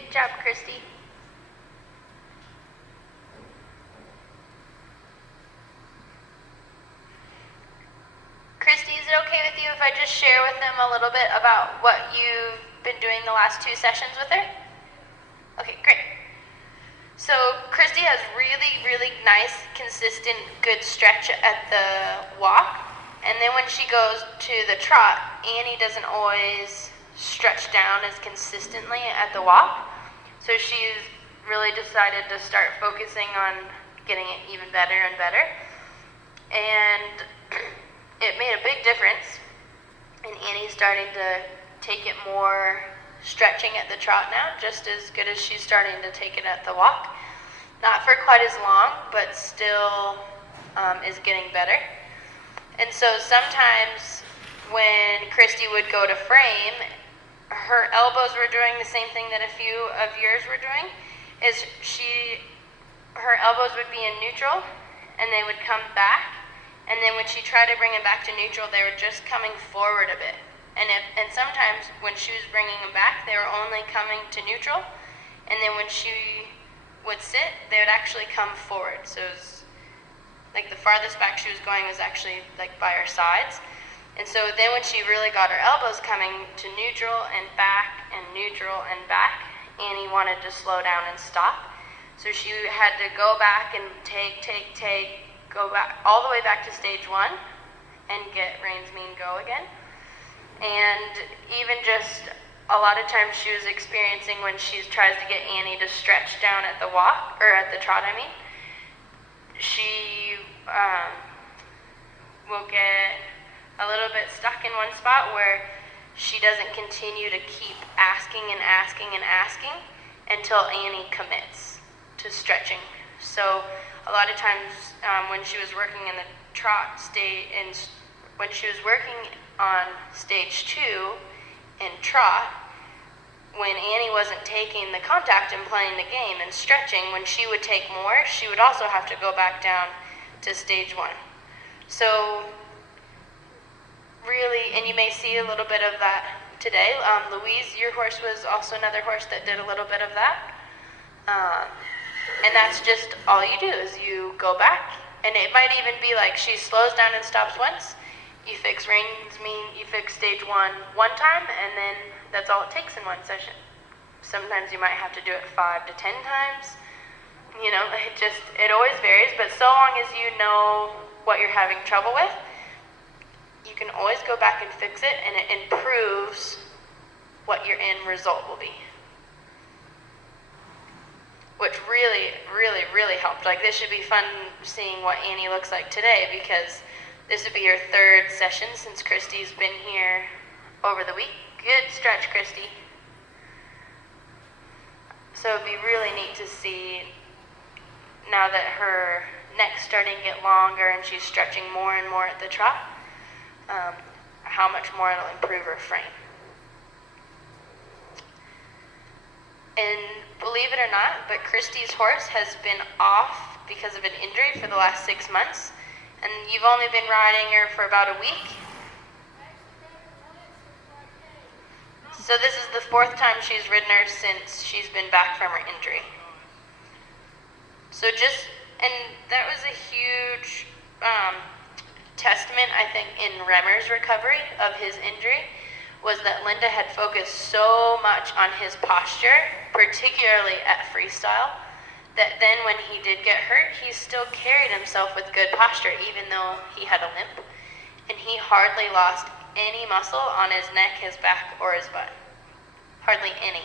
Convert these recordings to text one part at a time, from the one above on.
Good job, Christi. Christi, is it okay with you if I just share with them a little bit about what you've been doing the last 2 sessions with her? Okay, great. So Christi has really, really nice, consistent, good stretch at the walk. And then when she goes to the trot, Annie doesn't always stretch down as consistently at the walk. So she's really decided to start focusing on getting it even better and better. And it made a big difference. And Annie's starting to take it more stretching at the trot now, just as good as she's starting to take it at the walk. Not for quite as long, but still is getting better. And so sometimes when Christi would go to frame, her elbows were doing the same thing that a few of yours were doing, is her elbows would be in neutral, and they would come back, and then when she tried to bring them back to neutral, they were just coming forward a bit. And sometimes when she was bringing them back, they were only coming to neutral, and then when she would sit, they would actually come forward. So it was like the farthest back she was going was actually like by her sides. And so then when she really got her elbows coming to neutral and back and neutral and back, Annie wanted to slow down and stop. So she had to go back and take, go back all the way back to stage 1 and get reins mean go again. And even just a lot of times she was experiencing when she tries to get Annie to stretch down at the walk, or at the trot I mean, she will get a little bit stuck in one spot where she doesn't continue to keep asking and asking and asking until Annie commits to stretching. So a lot of times when she was working in the trot stage, and when she was working on stage 2 in trot, when Annie wasn't taking the contact and playing the game and stretching, when she would take more, she would also have to go back down to stage 1. So really, and you may see a little bit of that today. Louise, your horse was also another horse that did a little bit of that. And that's just all you do, is you go back, and it might even be like she slows down and stops once. You fix reins mean, you fix stage 1 one time, and then that's all it takes in one session. Sometimes you might have to do it 5 to 10 times. You know, it always varies, but so long as you know what you're having trouble with, you can always go back and fix it, and it improves what your end result will be. Which really, really, really helped. Like, this should be fun seeing what Annie looks like today, because this would be your 3rd session since Christi's been here over the week. Good stretch, Christi. So it'd be really neat to see, now that her neck's starting to get longer and she's stretching more and more at the trot, how much more it'll improve her frame. And believe it or not, but Christi's horse has been off because of an injury for the last 6 months, and you've only been riding her for about a week. So this is the 4th time she's ridden her since she's been back from her injury. So and that was a huge testament, I think, in Remmer's recovery of his injury, was that Linda had focused so much on his posture, particularly at freestyle, that then when he did get hurt, he still carried himself with good posture, even though he had a limp. And he hardly lost any muscle on his neck, his back, or his butt. Hardly any.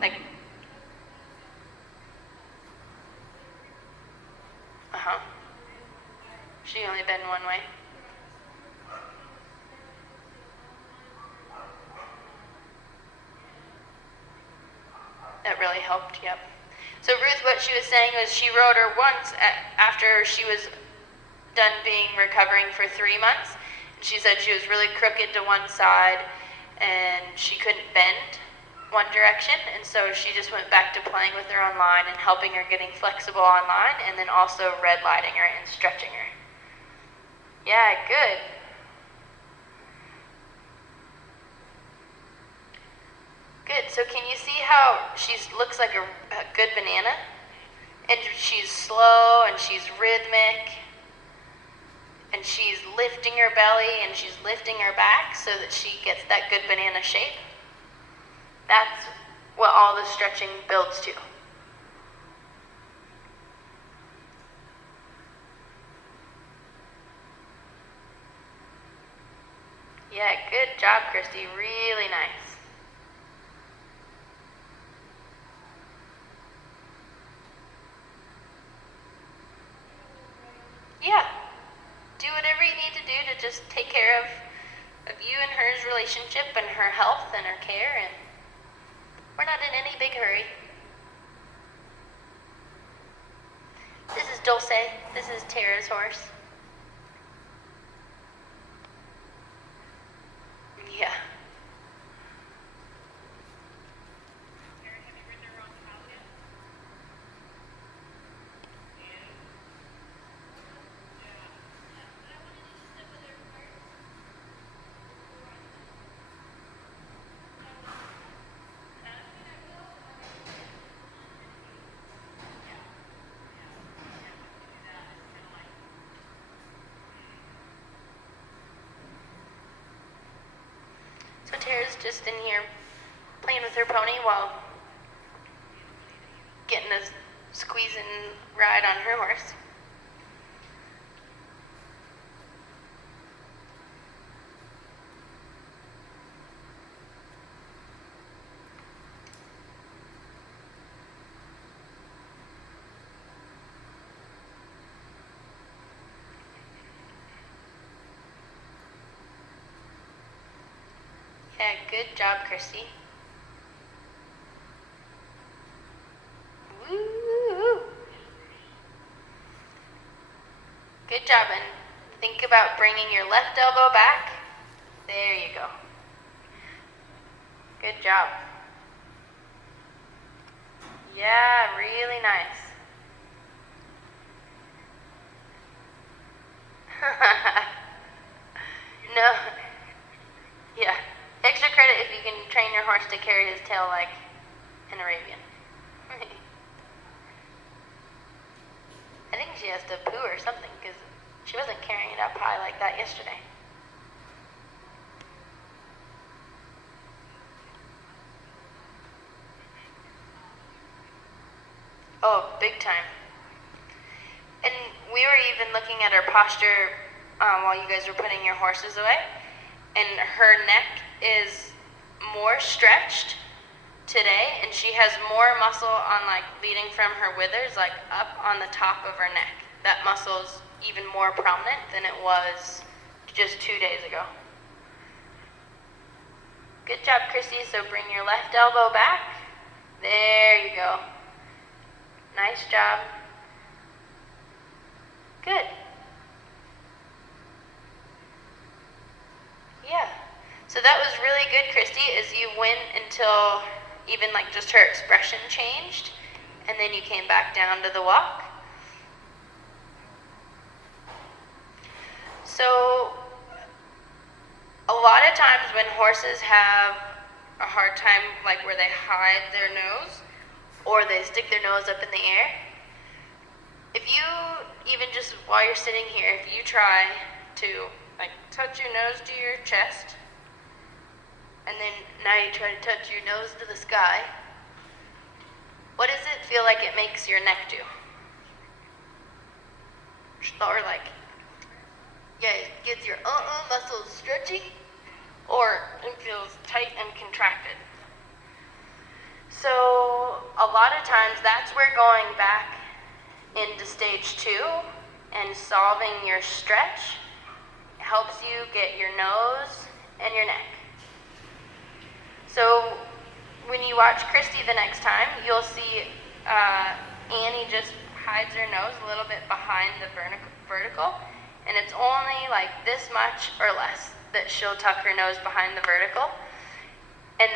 Like, she only been one way. That really helped, yep. So Ruth, what she was saying was she rode her once after she was done recovering for 3 months. She said she was really crooked to one side and she couldn't bend one direction, and so she just went back to playing with her online and helping her getting flexible online, and then also red lighting her and stretching her. Yeah, good. Good. Good. So can you see how she looks like a good banana? And she's slow and she's rhythmic. And she's lifting her belly and she's lifting her back so that she gets that good banana shape. That's what all the stretching builds to. Yeah, good job, Christy. Really nice. Yeah. Do whatever you need to do to just take care of you and her's relationship and her health and her care, and we're not in any big hurry. This is Dulce. This is Tara's horse. Yeah. So Tara's just in here playing with her pony while getting a squeezing ride on her horse. Yeah, good job, Christy. Woo! Good job, and think about bringing your left elbow back. There you go. Good job. Yeah, really nice. No. Yeah. Extra credit if you can train your horse to carry his tail like an Arabian. I think she has to poo or something because she wasn't carrying it up high like that yesterday. Oh, big time. And we were even looking at her posture while you guys were putting your horses away. And her neck is more stretched today, and she has more muscle on, like, leading from her withers, like up on the top of her neck. That muscle's even more prominent than it was just 2 days ago. Good job, Christy. So bring your left elbow back. There you go. Nice job. Good. Yeah. So that was really good, Christy, is you went until even like just her expression changed, and then you came back down to the walk. So a lot of times when horses have a hard time, like where they hide their nose or they stick their nose up in the air, if you, even just while you're sitting here, if you try to like touch your nose to your chest, and then now you try to touch your nose to the sky, what does it feel like it makes your neck do? Or like, yeah, it gets your muscles stretching, or it feels tight and contracted. So a lot of times that's where going back into stage 2 and solving your stretch helps you get your nose and your neck. So when you watch Christy the next time, you'll see Annie just hides her nose a little bit behind the vertical, and it's only like this much or less that she'll tuck her nose behind the vertical, and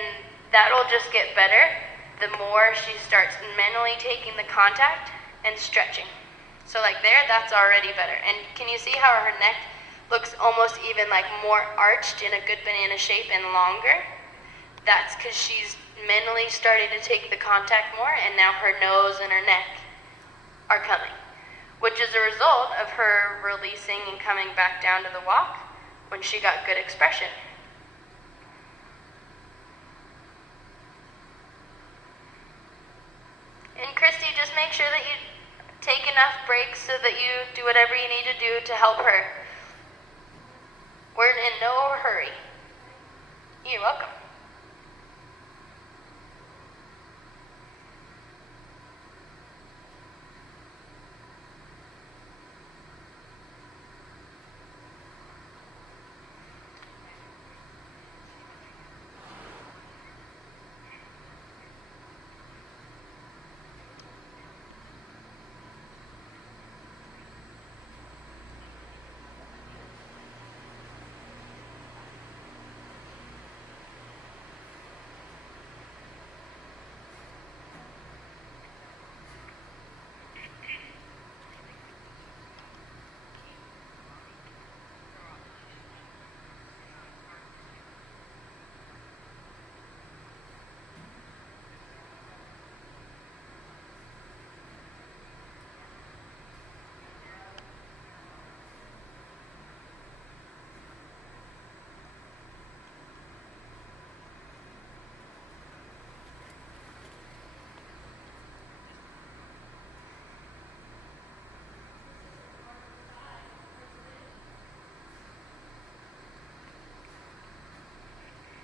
that'll just get better the more she starts mentally taking the contact and stretching. So like there, that's already better. And can you see how her neck looks almost even like more arched in a good banana shape and longer? That's because she's mentally starting to take the contact more, and now her nose and her neck are coming, which is a result of her releasing and coming back down to the walk when she got good expression. And Christi, just make sure that you take enough breaks so that you do whatever you need to do to help her. We're in no hurry. You're welcome.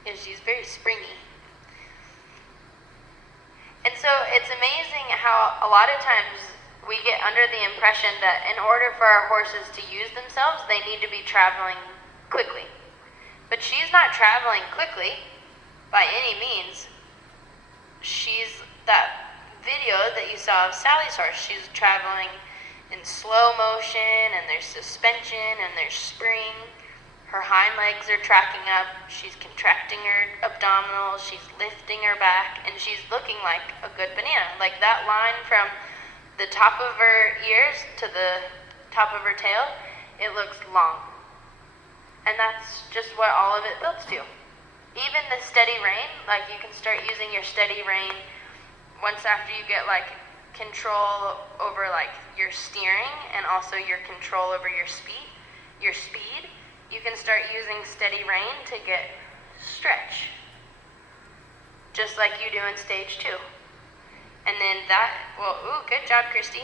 Yeah, she's very springy. And so it's amazing how a lot of times we get under the impression that in order for our horses to use themselves, they need to be traveling quickly. But she's not traveling quickly by any means. She's that video that you saw of Sally's horse. She's traveling in slow motion, and there's suspension, and there's spring. Her hind legs are tracking up, she's contracting her abdominals, she's lifting her back, and she's looking like a good banana. Like that line from the top of her ears to the top of her tail, it looks long. And that's just what all of it builds to. Even the steady rein, like you can start using your steady rein once after you get like control over like your steering and also your control over your speed. You can start using steady rein to get stretch, just like you do in stage 2. And then good job, Christi.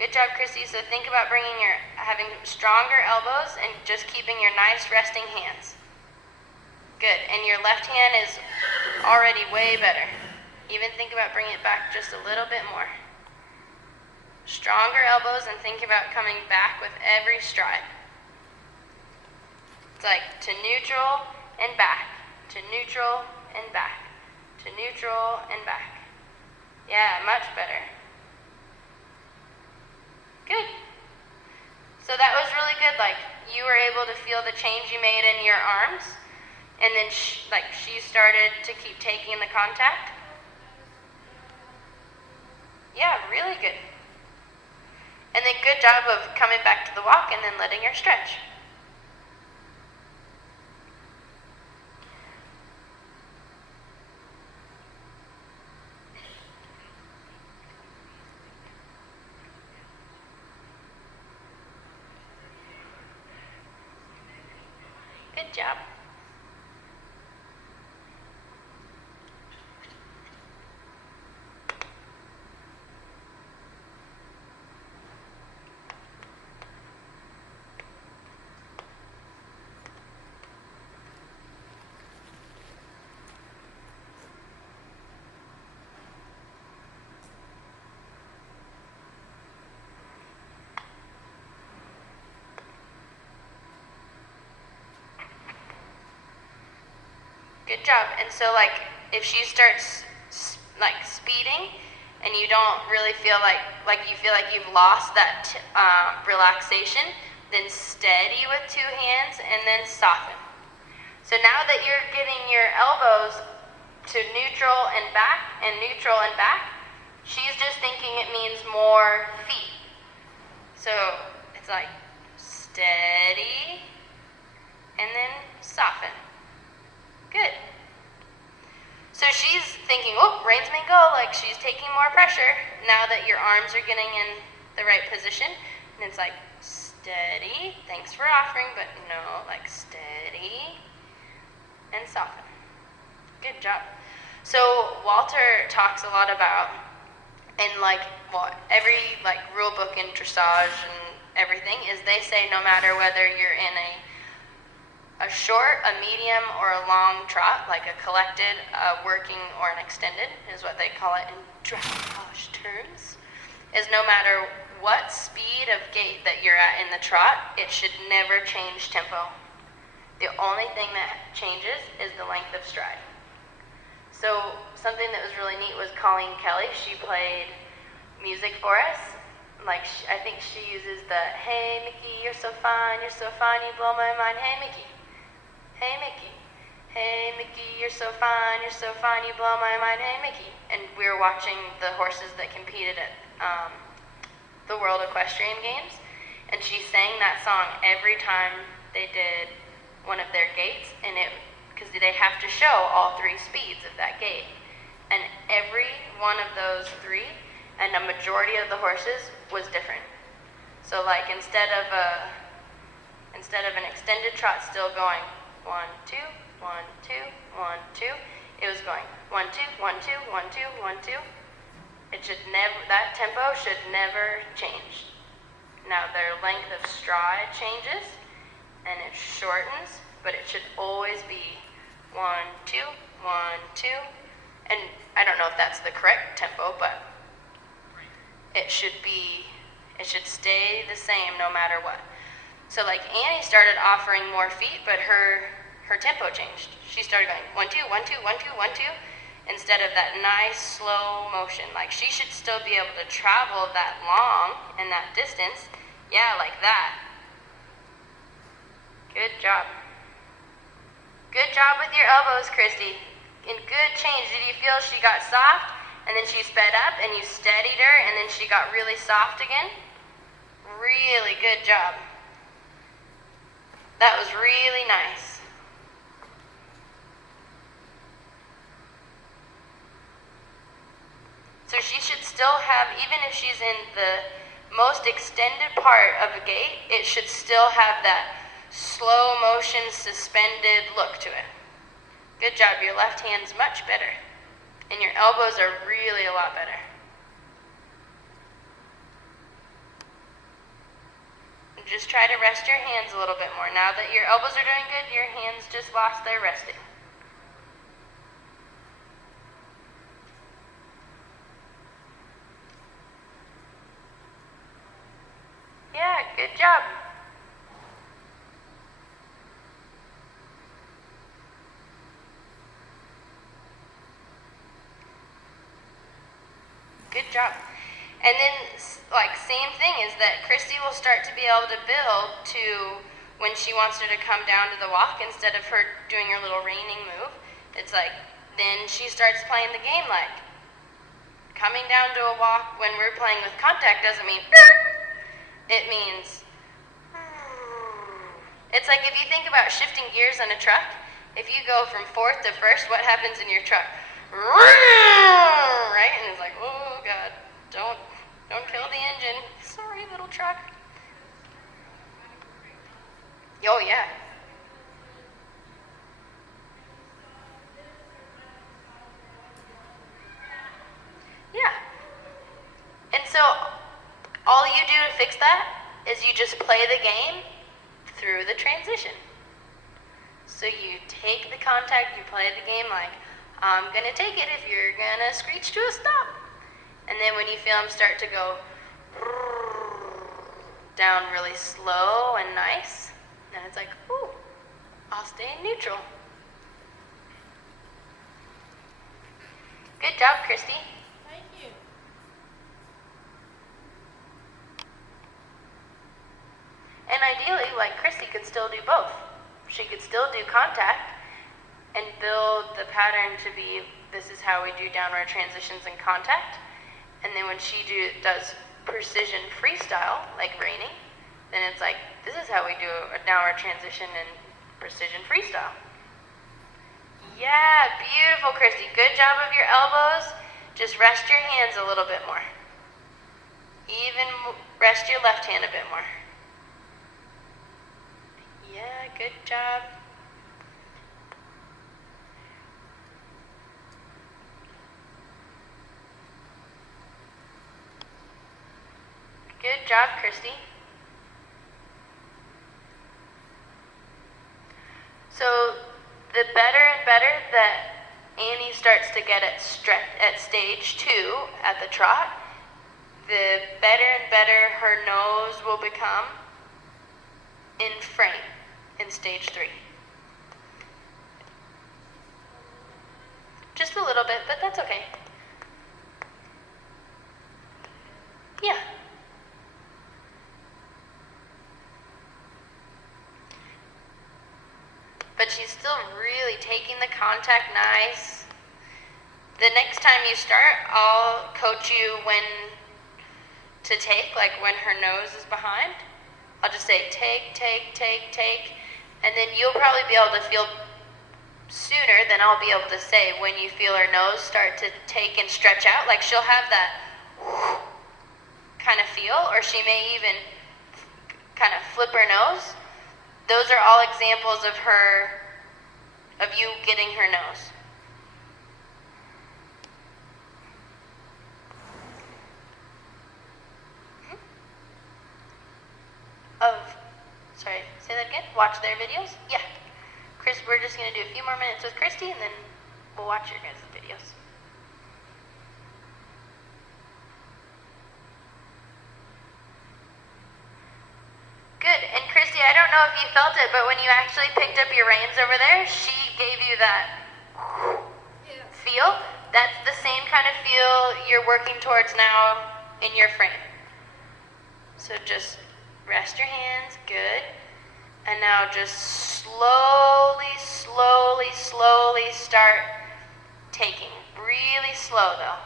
Good job, Christi. So think about having stronger elbows and just keeping your nice resting hands. Good, and your left hand is already way better. Even think about bringing it back just a little bit more. Stronger elbows, and think about coming back with every stride. It's like to neutral and back, to neutral and back, to neutral and back. Yeah, much better. Good. So that was really good. Like you were able to feel the change you made in your arms, and then she started to keep taking the contact. Yeah, really good. And then good job of coming back to the walk and then letting her stretch. Good job. Good job. And so if she starts speeding and you don't really feel like you feel like you've lost that relaxation, then steady with 2 hands and then soften. So now that you're getting your elbows to neutral and back and neutral and back, she's just thinking it means more feet. So it's like steady and then soften. Good. Rain's may go, like she's taking more pressure now that your arms are getting in the right position. And it's like, steady, thanks for offering, but no, like steady, and soften. Good job. So Walter talks a lot about, and every rule book in dressage and everything is they say no matter whether you're in a short, a medium, or a long trot, like a collected, working, or an extended, is what they call it in dressage terms, is no matter what speed of gait that you're at in the trot, it should never change tempo. The only thing that changes is the length of stride. So something that was really neat was Colleen Kelly. She played music for us. I think she uses the, hey Mickey, you're so fine, you blow my mind, hey Mickey. Hey Mickey, you're so fine, you blow my mind, hey Mickey. And we were watching the horses that competed at the World Equestrian Games, and she sang that song every time they did one of their gaits, and because they have to show all three speeds of that gait. And every one of those three, and a majority of the horses, was different. So instead of an extended trot still going 1, 2, 1, 2, 1, 2, it was going 1, 2, 1, 2, 1, 2, 1, 2. It should never, that tempo should never change. Now their length of stride changes and it shortens, but it should always be 1, 2, 1, 2. And I don't know if that's the correct tempo, but it should stay the same no matter what. So Annie started offering more feet, but her tempo changed. She started going 1, 2, 1, 2, 1, 2, 1, 2, instead of that nice slow motion. She should still be able to travel that long and that distance. Yeah, like that. Good job. Good job with your elbows, Christy. And good change. Did you feel she got soft and then she sped up and you steadied her and then she got really soft again? Really good job. That was really nice. So she should still have, even if she's in the most extended part of a gait, it should still have that slow motion suspended look to it. Good job. Your left hand's much better. And your elbows are really a lot better. And just try to rest your hands a little bit more. Now that your elbows are doing good, your hands just lost their resting. Yeah, good job. Good job. And then, same thing is that Christy will start to be able to build to when she wants her to come down to the walk instead of her doing her little reining move. It's then she starts playing the game coming down to a walk when we're playing with contact doesn't mean it means it's if you think about shifting gears on a truck, if you go from fourth to first, what happens in your truck? Right? And it's oh God, don't kill the engine. Sorry, little truck. Oh yeah. Yeah. And so all you do to fix that is you just play the game through the transition. So you take the contact, you play the game I'm gonna take it if you're gonna screech to a stop. And then when you feel them start to go down really slow and nice, then it's ooh, I'll stay in neutral. Good job, Christy. Thank you. And ideally, Christy could still do both. She could still do contact and build the pattern to be, this is how we do downward transitions in contact. And then when she does precision freestyle, like reining, then it's this is how we do a downward transition in precision freestyle. Yeah, beautiful, Christy. Good job of your elbows. Just rest your hands a little bit more. Even rest your left hand a bit more. Yeah, good job. Good job, Christi. So the better and better that Annie starts to get at stage 2 at the trot, the better and better her nose will become in frame in stage 3. Just a little bit, but that's okay. Yeah. But she's still really taking the contact nice. The next time you start, I'll coach you when to take, like when her nose is behind. I'll just say take, take, take, take, and then you'll probably be able to feel sooner than I'll be able to say when you feel her nose start to take and stretch out. Like she'll have that kind of feel, or she may even kind of flip her nose. Those are all examples of you getting her nose. Sorry, say that again? Watch their videos? Yeah. Chris, we're just going to do a few more minutes with Christi, and then we'll watch your guys' videos. Good. And Christi, I don't know if you felt it, but when you actually picked up your reins over there, she gave you that feel. That's the same kind of feel you're working towards now in your frame. So just rest your hands. Good. And now just slowly, slowly, slowly start taking. Really slow though.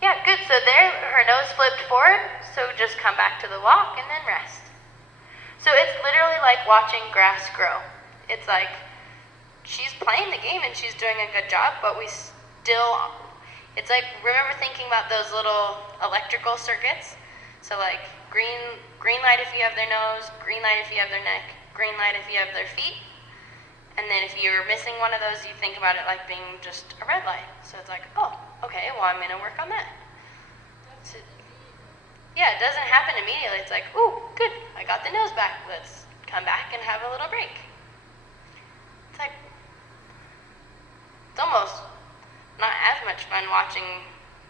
Yeah, good. So there, her nose flipped forward, so just come back to the walk and then rest. So it's literally like watching grass grow. It's like she's playing the game and she's doing a good job, but it's like, remember thinking about those little electrical circuits? So like green light if you have their nose, green light if you have their neck, green light if you have their feet. And then if you're missing one of those, you think about it like being just a red light. So it's like, oh, okay, well, I'm going to work on that. So, yeah, it doesn't happen immediately. It's like, ooh, good, I got the nose back. Let's come back and have a little break. It's like, it's almost not as much fun watching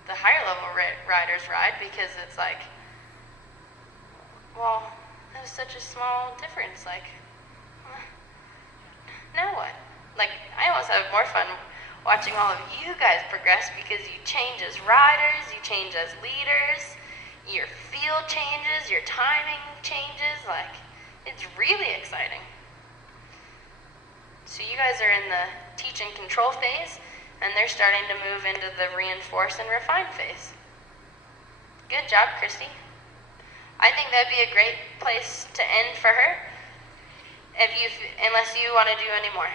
the higher level riders ride, because it's like, well, that was such a small difference. Like, now what? Like, I almost have more fun watching all of you guys progress, because you change as riders, you change as leaders, your feel changes, your timing changes. Like, it's really exciting. So you guys are in the teach and control phase, and they're starting to move into the reinforce and refine phase. Good job, Christi. I think that'd be a great place to end for her, unless you want to do any more.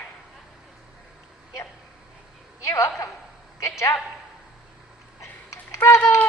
Yep. You're welcome. Good job. Bravo!